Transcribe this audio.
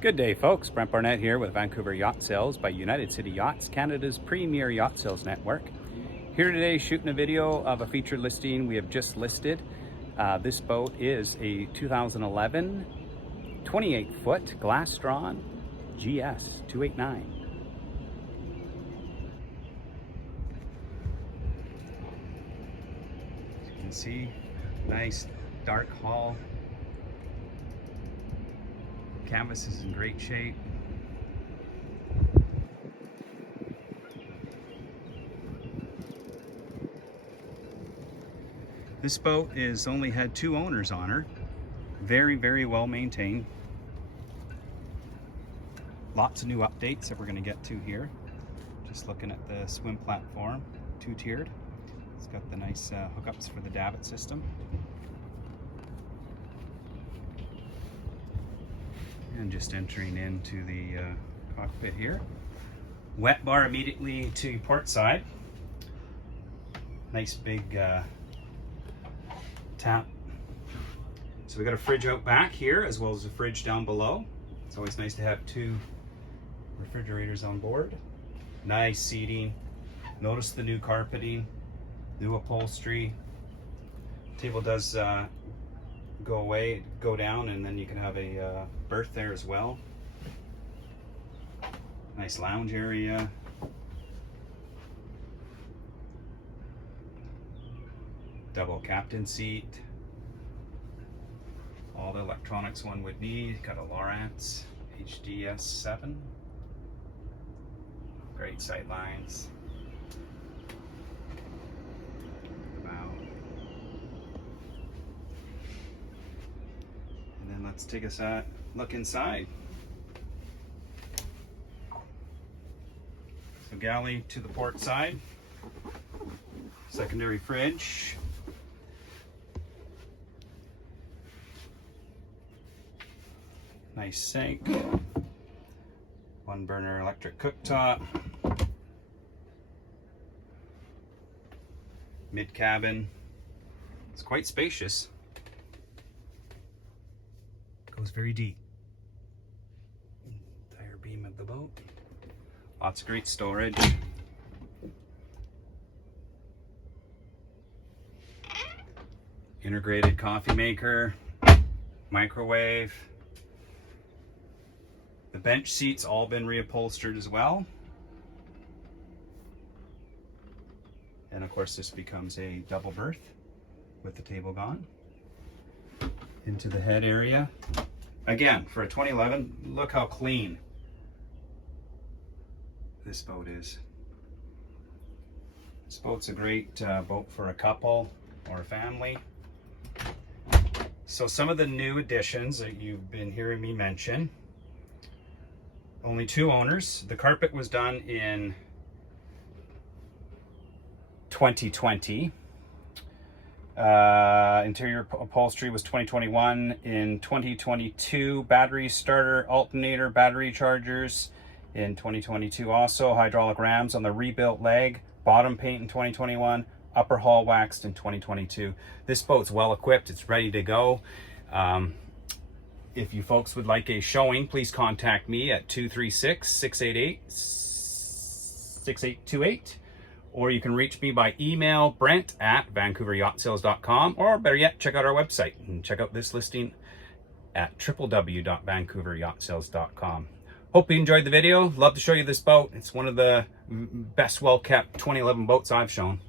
Good day, folks. Brent Barnett here with Vancouver Yacht Sales by United City Yachts, Canada's premier yacht sales network. Here today shooting a video of a featured listing we have just listed. This boat is a 2011 28-foot Glastron GS 289. As you can see, nice dark hull. Canvas is in great shape. This boat is only had 2 owners on her. Very well maintained. Lots of new updates that we're going to get to here. Just looking at the swim platform, 2-tiered. It's got the nice hookups for the davit system. And just entering into the cockpit here. Wet bar immediately to port side. Nice big tap. So we got a fridge out back here as well as a fridge down below. It's always nice to have 2 refrigerators on board. Nice seating. Notice the new carpeting, new upholstery. Table does go down, and then you can have a berth there as well. Nice lounge area. Double captain seat. All the electronics one would need. Got a Lowrance HDS 7. Great sight lines. And then let's take a look inside. So galley to the port side. Secondary fridge. Nice sink. 1 burner electric cooktop. Mid cabin. It's quite spacious. Goes very deep. Entire beam of the boat. Lots of great storage. Integrated coffee maker. Microwave. The bench seats all been reupholstered as well. And of course this becomes a double berth with the table gone. Into the head area. Again, for a 2011, look how clean this boat is. This boat's a great boat for a couple or a family. So some of the new additions that you've been hearing me mention. Only 2 owners. The carpet was done in 2020. Interior upholstery was 2021. In 2022, battery starter, alternator, battery chargers. In 2022 also, hydraulic rams on the rebuilt leg. Bottom paint in 2021. Upper hull waxed in 2022. This boat's well equipped. It's ready to go. If you folks would like a showing, please contact me at 236-688-6828. Or you can reach me by email, brent@vancouveryachtSales.com, or better yet, check out our website and check out this listing at www.vancouveryachtSales.com. Hope you enjoyed the video. Love to show you this boat. It's one of the best well-kept 2011 boats I've shown.